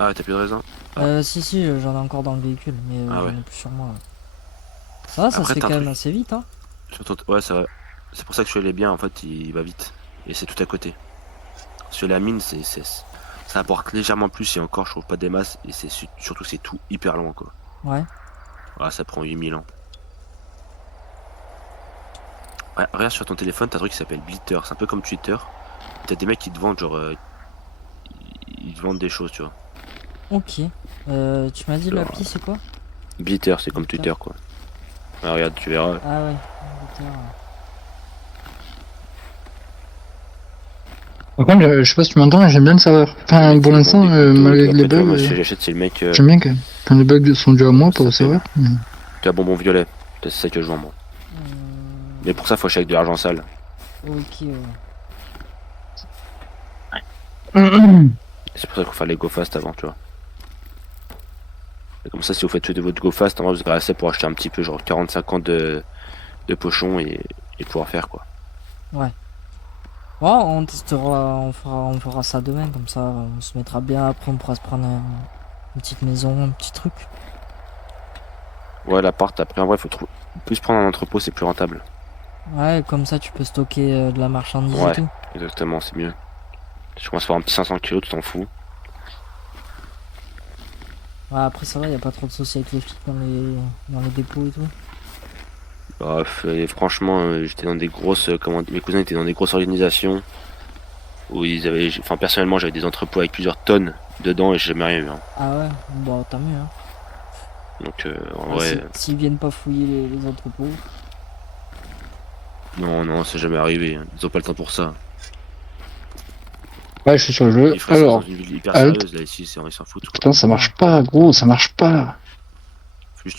Ah, t'as plus de raisin. Si, j'en ai encore dans le véhicule, mais Ah j'en ouais. ai plus sur moi. Ça va, ça Après, se fait t'as un quand même truc. assez vite, hein. Ouais, c'est vrai. C'est pour ça que je l'ai bien, en fait, il va vite. Et c'est tout à côté. Sur la mine, ça apporte légèrement plus, et encore, je trouve pas des masses, et surtout, c'est tout hyper long, quoi. Ouais. Ah, ça prend 8000 ans. Ouais, regarde sur ton téléphone, t'as un truc qui s'appelle Blitter, c'est un peu comme Twitter. T'as des mecs qui te vendent, genre, ils te vendent des choses, tu vois. Ok. Tu m'as dit Genre, l'appli, c'est quoi? Blitter, c'est comme Blitter. Twitter, quoi. Ouais, regarde, tu verras. Ah ouais. Blitter. Par contre, je sais pas si tu m'entends, mais j'aime bien le serveur. Enfin, Mec, pour ils vendent l'instant, des couteaux, malgré tout. les Après, tu vois, moi, bugs, si j'achète, c'est le mec. j'aime bien quand même. Quand les bugs sont dus à moi pour le Ça s'appelle. serveur. Tu as bonbon violet. C'est ça que je vends, moi. Mais pour ça, faut acheter avec de l'argent sale. Ok, ouais. C'est pour ça qu'il faut faire les go fast avant, tu vois. Et comme ça, si vous faites tout de votre go fast, en vrai, vous aurez assez pour acheter un petit peu, genre 40-50 de pochons et pouvoir faire, quoi. Ouais. Ouais, on testera, on fera ça demain, comme ça on se mettra bien, après on pourra se prendre une petite maison, un petit truc. Ouais, l'appart, après, en vrai, faut plus prendre un entrepôt, c'est plus rentable. Ouais, comme ça tu peux stocker de la marchandise et Ouais, tout. exactement, c'est mieux. Tu commences à faire un petit 500 kilos, tu t'en fous. Ouais, après ça va, y a pas trop de soucis avec les flics dans les dépôts et tout. Bah, et franchement, j'étais dans des grosses. Mes cousins étaient dans des grosses organisations où ils avaient. Enfin, personnellement, j'avais des entrepôts avec plusieurs tonnes dedans et j'ai jamais rien eu, hein. Ah ouais, bon tant mieux hein. Donc, en Ah, vrai, s'ils viennent pas fouiller les entrepôts. non, non, c'est jamais arrivé, hein. Ils ont pas le temps pour ça. Ouais, je suis sur le jeu. Ils feraient ça dans Alors, une ville hyper alt. sérieuse, là, ici, ils s'en foutent, quoi. Putain, ça marche pas, gros, ça marche pas. Faut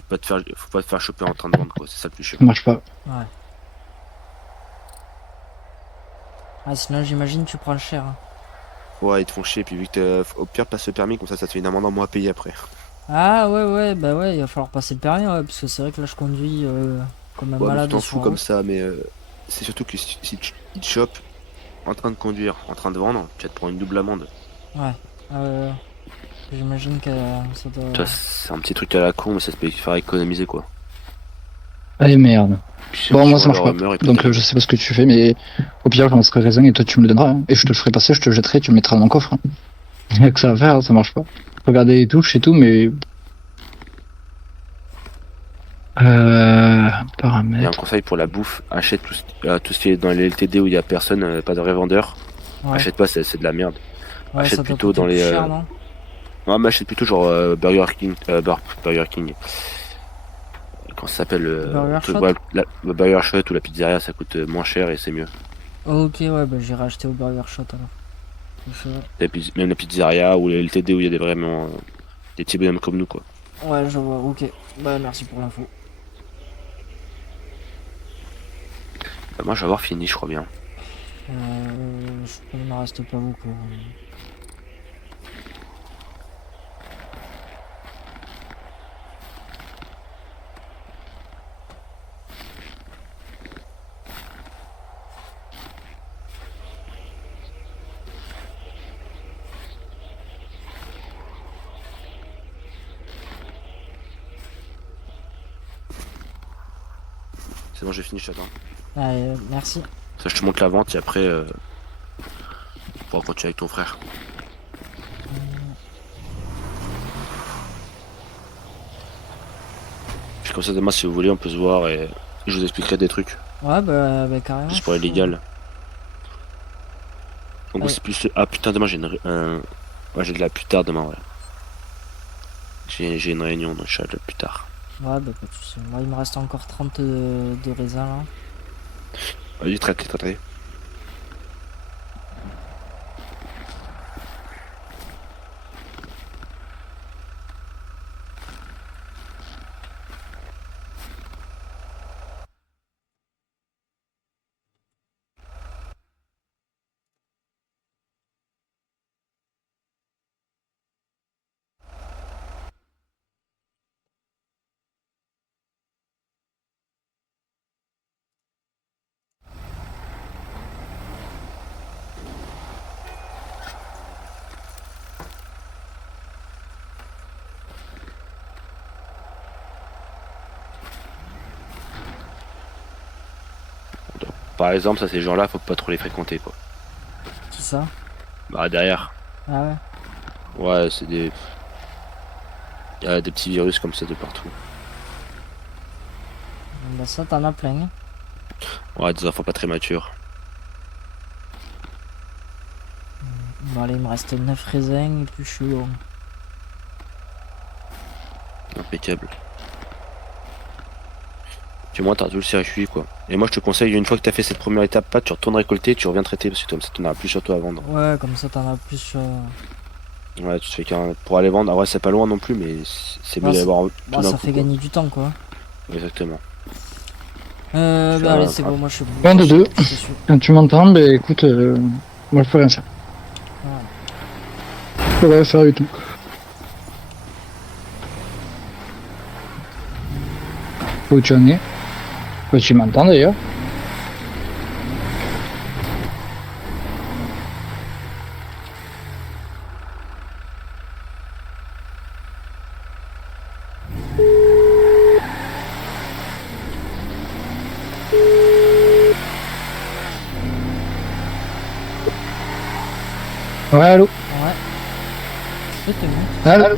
pas te faire choper en train de vendre, quoi. C'est ça le plus chiant. Ça marche pas. Ouais. Ah sinon j'imagine tu prends le cher, hein. Ouais, ils te font chier, puis vu que au pire, passe le permis, comme ça te fait une amende en moins à payer après. Ah ouais, bah ouais, il va falloir passer le permis, ouais, parce que c'est vrai que là je conduis comme un Ouais, mais tu malade t'en sur fous la comme route. ça, mais c'est surtout que si ils te chopent en train de conduire, en train de vendre, tu vas te prendre une double amende. Ouais. J'imagine que ça doit... Tu vois, c'est un petit truc à la con, mais ça te peut faire économiser, quoi. Allez, merde. Puis Bon, moi sur ça marche leur pas. humeur, ils Donc pètent. je sais pas ce que tu fais, mais au pire, j'en laisserai raison et toi tu me le donneras. Hein. Et je te le ferai passer, je te le jetterai, tu le mettras dans mon coffre. Hein. Il y a que ça à faire, hein, ça marche pas. Regardez les touches et tout, mais. Et un Paramètres. conseil pour la bouffe, achète tout ce qui est dans les LTD où il y a personne, pas de revendeur. Ouais, Achète pas, c'est de la merde. ouais, Achète ça doit plutôt coûter dans plus les. cher, non? Ouais, mais achète plutôt genre Burger King. Burger King. Comment ça s'appelle Burger Shot? ouais, le Burger Shot ou la pizzeria, ça coûte moins cher et c'est mieux. Ok, ouais, bah j'irai acheter au Burger Shot alors. C'est vrai. Même la pizzeria ou les LTD où il y a vraiment des petits bonhommes comme nous, quoi. Ouais, je vois, ok. Bah merci pour l'info. Bah, moi, je vais avoir fini, je crois bien. Il m'en reste pas beaucoup. C'est bon, j'ai fini, je t'attends. Allez, merci. Ça, je te montre la vente et après, on pourra continuer avec ton frère. Puis comme ça, demain, si vous voulez, on peut se voir et je vous expliquerai des trucs. Ouais, bah carrément. Juste pour les je suis légales. En gros, Ouais. c'est plus. Ah putain, demain, ouais, j'ai de la plus tard demain, ouais. J'ai une réunion, donc je suis là plus tard. chaud. Ouais, bah pas de soucis. Moi, il me reste encore 30 de raisins là. Vas-y, traite. Par exemple, ça, ces gens-là, faut pas trop les fréquenter, quoi. Qui ça? Bah, derrière. Ah ouais. Ouais, c'est des... Il y a des petits virus comme ça de partout. Bah ça t'en as plein. Hein. Ouais, des enfants pas très matures. Bon allez, il me reste 9 raisins et puis je suis bon. Impeccable. Tu moins t'as tout le circuit, quoi. Et moi, je te conseille, une fois que t'as fait cette première étape, pas, tu retournes récolter, tu reviens traiter, parce que comme ça, t'en auras plus sur toi à vendre. Ouais, comme ça t'en as plus sur... Ouais, tu te fais qu'un... Pour aller vendre, ah ouais, c'est pas loin non plus, mais c'est mieux Ouais, d'avoir tout Bah d'un ça coup, fait quoi. gagner du temps quoi. Exactement. Bah allez, c'est bon, moi je suis... Point de deux. Je suis... Quand tu m'entends, ben écoute, moi je peux rien faire. Voilà. Je peux rien faire du tout. Où tu en es? Où tu m'entends d'ailleurs? Ouais, allô? Ouais. Je te montre. Allô?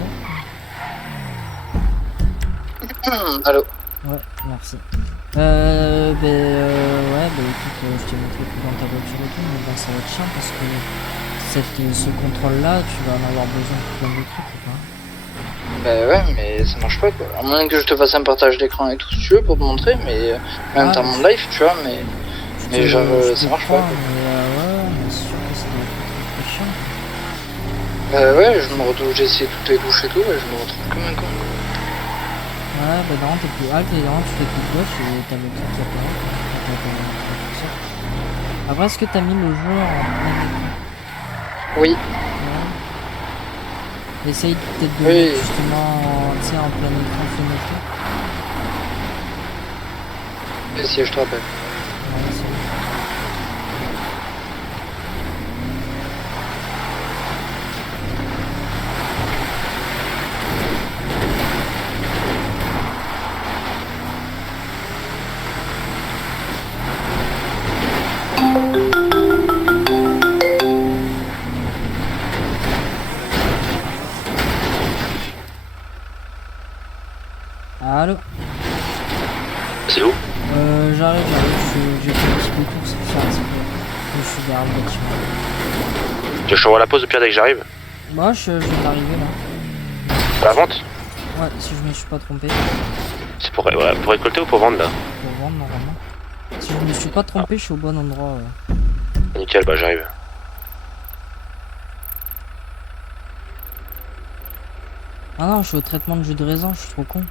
Allô? Ouais, merci. Ouais, écoute, je t'ai montré tout dans ta voiture et tout, mais bon, ça va être chiant parce que ce contrôle-là, tu vas en avoir besoin pour plein de trucs ou pas? Bah ouais, mais ça marche pas quoi. À moins que je te fasse un partage d'écran et tout si tu veux pour te montrer, mais même dans mon live, tu vois, mais genre ça marche pas. Quoi. Mais ouais, mais c'est sûr que ça doit être très chiant. Ouais, je me retrouve, j'ai essayé toutes les touches et tout, et je me retrouve comme un con. Quoi. Ouais, bah non, t'es plus halte et non, tu fais plus de gauche et t'as le truc qui apparaît. Après, est-ce que t'as mis le jeu en plein écran? Oui. Ouais. Essaye peut-être de Oui. mettre justement, tu sais, en plein écran fenêtre. Et si je te rappelle. Ouais, c'est bon. Allô? C'est où? J'arrive, j'ai fait un petit peu de course pour faire un petit peu. Je suis derrière le bâtiment. Tu veux que je t'envoie la pause au pire dès que j'arrive? Moi, je viens d'arriver là. À la vente? Ouais, si je me suis pas trompé. C'est pour récolter ou pour vendre là? Pour vendre normalement. Si je me suis pas trompé, je suis au bon endroit. Ouais. Nickel, bah j'arrive. Ah non, je suis au traitement de jus de raisin, je suis trop con.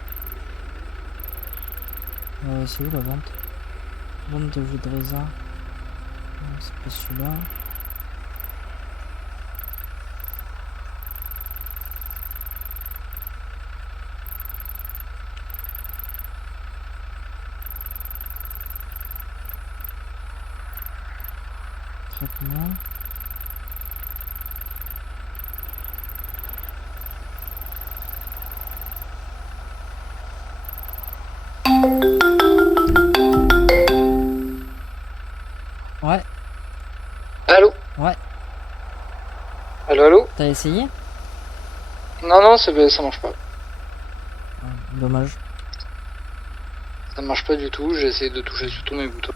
C'est où la vente? Vente de jus de raisin. Non, c'est pas celui-là. Traitement. Ouais, Allô? ouais. Allô? T'as essayé? Non, ça marche pas. Ah, dommage. Ça marche pas du tout, j'ai essayé de toucher sur tous mes boutons.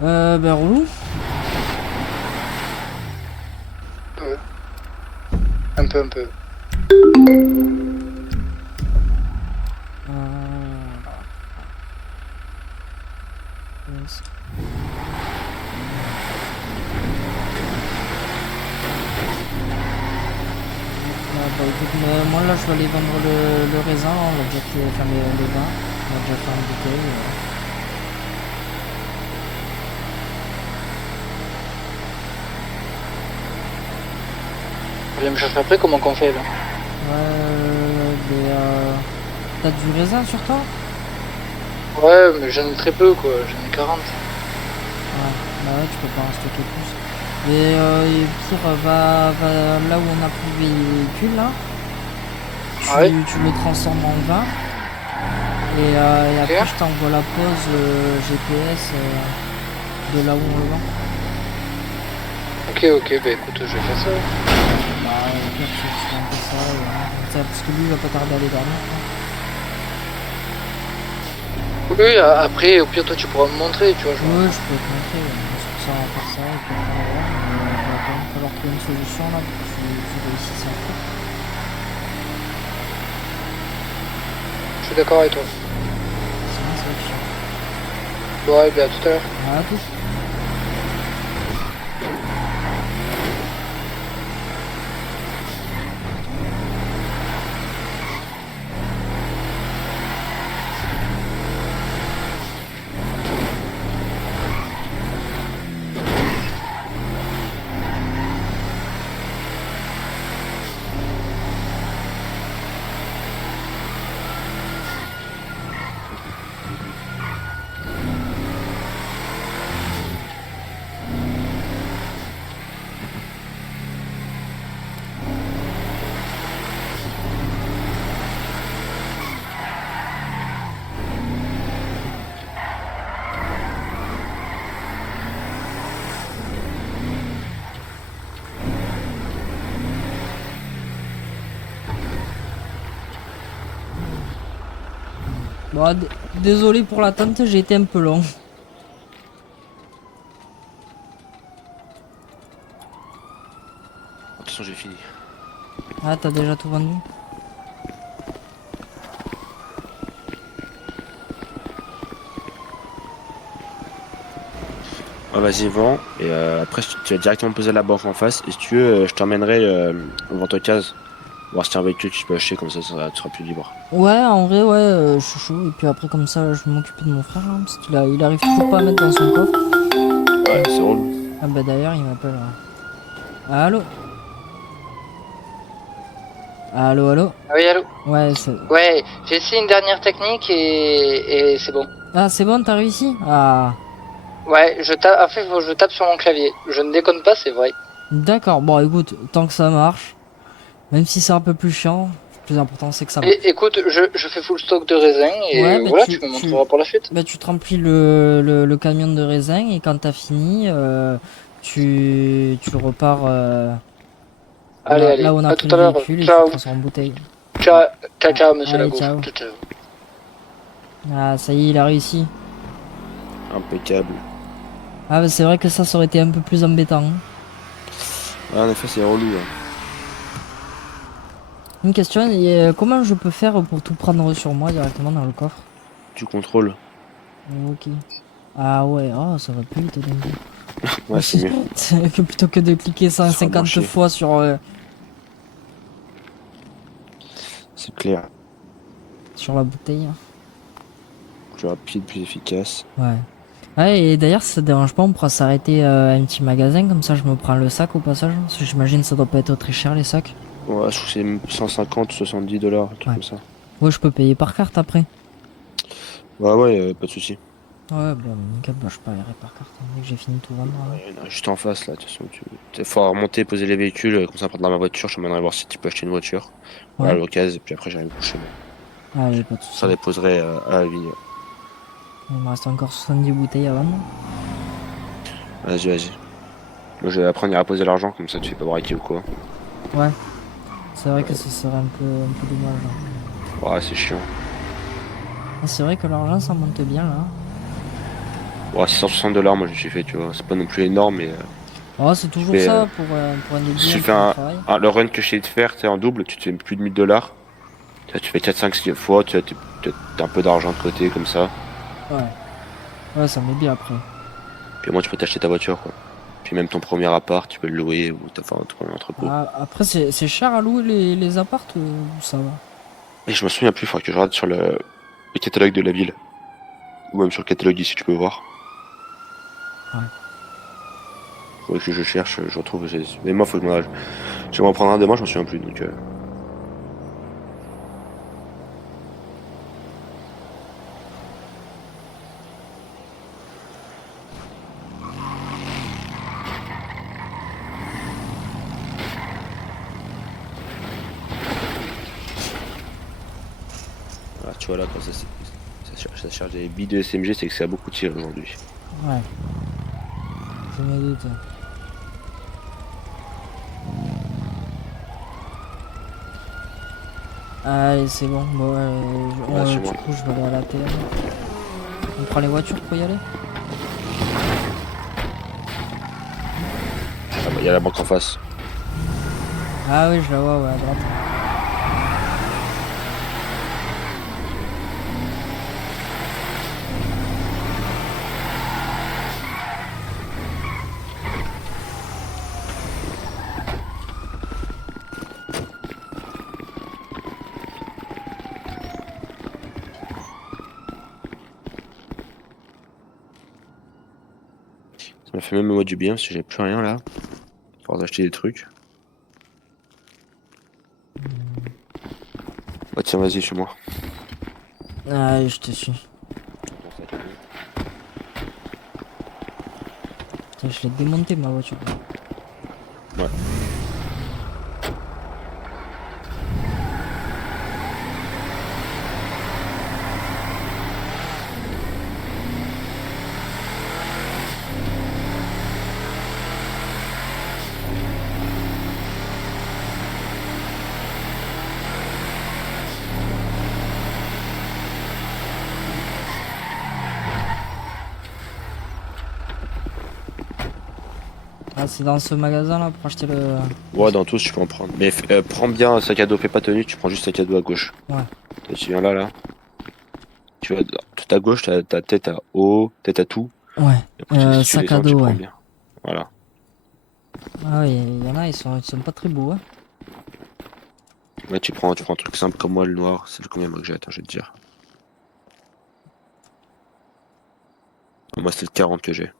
Ben relou. Un peu. Yes. Bah écoute, moi là je vais aller vendre le raisin, on l'a déjà fait, enfin les vins, on a déjà fait une bouteille. Vous allez me chercher après, comment qu'on fait là? Mais t'as du raisin sur toi? Ouais, mais j'en ai très peu quoi, j'en ai 40. Ouais, bah ouais, tu peux pas en stocker plus. Mais et pire, va là où on a pris le véhicule là, Ouais. tu le transformes en vin. Et après Ok. je t'envoie la pause GPS de là où on le vend. Ok, bah écoute, je vais faire ça. Bah au pire tu fais un peu ça, parce que lui il va pas tarder à aller dormir. Oui, après, au pire, toi tu pourras me montrer, tu vois. Ouais, je peux te montrer, c'est pour ça on va faire ça et puis après on va voir, mais il va quand même falloir trouver une solution là pour que tu réussisses à faire. Je suis d'accord avec toi. Sinon ça va être chiant. Ouais, bah à tout à l'heure. À tous. Bon, désolé pour l'attente, j'ai été un peu long. De toute façon, j'ai fini. Ah, t'as déjà tout vendu? Ouais, vas-y, vends. Et après, tu vas directement poser la banque en face. Et si tu veux, je t'emmènerai au vente case. Voir si t'as un véhicule que tu peux acheter, comme ça, tu seras plus libre. Ouais, en vrai, ouais, je suis chaud. Et puis après, comme ça, je vais m'occuper de mon frère, là, parce qu'il il arrive toujours pas à mettre dans son coffre. Ouais, c'est relou. Ah bah d'ailleurs, il m'appelle. Allô? Allô, allô? Oui, allô? Ouais, c'est... Ouais, j'ai essayé une dernière technique et c'est bon. Ah, c'est bon, t'as réussi? Ah, Ouais, en fait, faut que je tape sur mon clavier. Je ne déconne pas, c'est vrai. d'accord. Bon, écoute, tant que ça marche, même si c'est un peu plus chiant, le plus important, c'est que ça marche. Et écoute, je fais full stock de raisin et Ouais, bah voilà, tu me montreras pour la suite. bah, tu te remplis le camion de raisin et quand t'as fini, tu le repars Allez, là allez, où on a à pris tout le à l'heure. véhicule et tu le Ciao. transformes en bouteille. Ciao, ciao, monsieur Allez, Lagouf. ciao. Ciao, ciao. Ah, ça y est, il a réussi. Impeccable. Ah, bah, c'est vrai que ça aurait été un peu plus embêtant, hein. Ouais, en effet, c'est relou. Hein. Une question, comment je peux faire pour tout prendre sur moi directement dans le coffre? Tu contrôles. Ok. Ah ouais, oh, ça va plus vite d'un coup. Ouais, c'est mieux. Que plutôt que de cliquer Ça sera 150 branché. fois C'est clair. sur la bouteille. Plus rapide, plus efficace. Ouais. Ouais, et d'ailleurs, si ça te dérange pas, on pourra s'arrêter à un petit magasin, comme ça je me prends le sac au passage. Parce que j'imagine que ça doit pas être très cher les sacs. Ouais, je trouve que c'est 150, 70 dollars, un truc Ouais. comme ça. Ouais, je peux payer par carte après. Ouais, ouais, pas de soucis. Ouais, bon, nickel, bah, je paierai par carte, hein, dès que j'ai fini de tout vendre. Hein. Ouais, il y en a juste en face là, de toute façon. Faut remonter, poser les véhicules, comme ça, prendre dans ma voiture. Je t'emmènerai voir si tu peux acheter une voiture. Voilà, à Ouais. l'occasion, et puis après, j'irai me coucher. Allez, pas de Ça soucis. déposerai à la vigne. Il me reste encore 70 bouteilles à vendre. Vas-y, vas-y. Moi, je vais apprendre à poser l'argent, comme ça, tu fais pas braquer ou quoi. Ouais. C'est vrai que ce serait un peu dommage. Hein. Ouais, c'est chiant. Ah, c'est vrai que l'argent ça monte bien là. Ouais, 660 dollars, moi, je me suis fait, tu vois. C'est pas non plus énorme, mais Oh, c'est toujours fais, ça pour un Si début tu pour fais le travail. le run que je t'ai de faire, tu sais, en double, tu te fais plus de 1000 $. Tu fais 4, 5, 6 fois, tu as un peu d'argent de côté comme ça. Ouais. Ouais, ça met bien après. Puis au moins tu peux t'acheter ta voiture quoi. Puis même ton premier appart, tu peux le louer ou t'as enfin, trouver un entrepôt. Ah, après, c'est cher à louer les apparts ou ça va? Et je me souviens plus, il faudrait que je regarde sur le catalogue de la ville. Ou même sur le catalogue d'ici, tu peux voir. Ouais. Faudrait que je cherche, je retrouve. Mais moi, faut que je vais m'en prendre un demain, je m'en souviens plus. Donc, voilà, tu vois là, quand ça charge des billes de SMG, c'est que ça a beaucoup tiré aujourd'hui. Ouais. Je me doute. Allez, c'est bon. Bon, Ouais, c'est du bon. coup, je vais aller à la TM. On prend les voitures pour y aller? Ah, bah, il y a la banque en face. Ah oui, je la vois, ouais, à droite. Ça m'a fait même moi du bien parce que j'ai plus rien là. Faut acheter des trucs. Ouais, tiens, vas-y, chez moi. Allez, je te suis. Putain, je l'ai démonté ma voiture. Ouais. Ah, c'est dans ce magasin là pour acheter le. Ouais, dans tous, tu peux en prendre. Mais prends bien un sac à dos, fais pas tenue, tu prends juste sac à dos à gauche. Ouais. Tu viens là. Tu vois, tout à gauche, t'as ta tête à haut, tête à tout. Ouais. Et après, si tu Sac à descends, tu dos, prends ouais. bien. Voilà. Ah ouais, il y en a, ils sont pas très beaux, hein. Ouais, tu prends un truc simple comme moi, le noir. C'est le combien moi que j'ai, attends, je vais te dire. Moi, c'est le 40 que j'ai.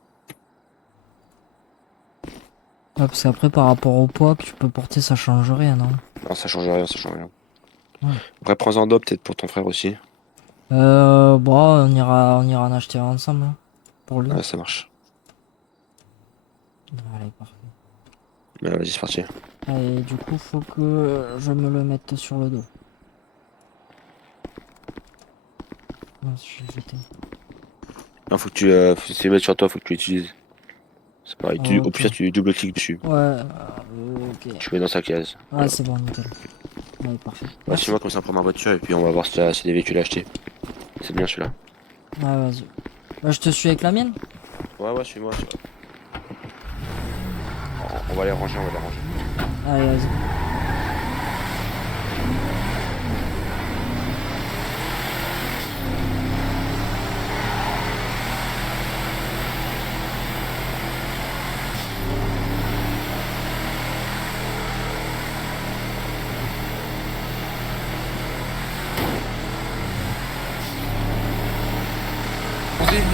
Ouais, parce qu'après, par rapport au poids que tu peux porter, ça change rien, non? Non, ça change rien, ça change rien. Ouais. Après, prends-en d'autres, peut-être pour ton frère aussi. Bon, on ira en acheter un ensemble, hein, pour lui. Ouais, ça marche. Allez, parfait. Mais vas-y, c'est parti. Et du coup, faut que je me le mette sur le dos. Non, je vais jeter. Non, faut que faut se mettre sur toi, faut que tu l'utilises. C'est pareil. Au Ok. pire, tu double-cliques dessus. Ouais, ok. Tu mets dans sa case. Ouais, Voilà. c'est bon, nickel. Allez, parfait. Ouais, Merci. suis-moi comme ça, prends ma voiture et puis on va voir si t'as des véhicules à acheter. C'est bien celui-là. Ouais, vas-y. Bah, je te suis avec la mienne? Ouais, suis-moi. On va les ranger, on va les ranger. Allez, vas-y.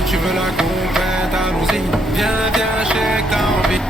Tu veux la compète, allons-y. Viens, viens, j'ai que t'as envie.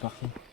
parfait.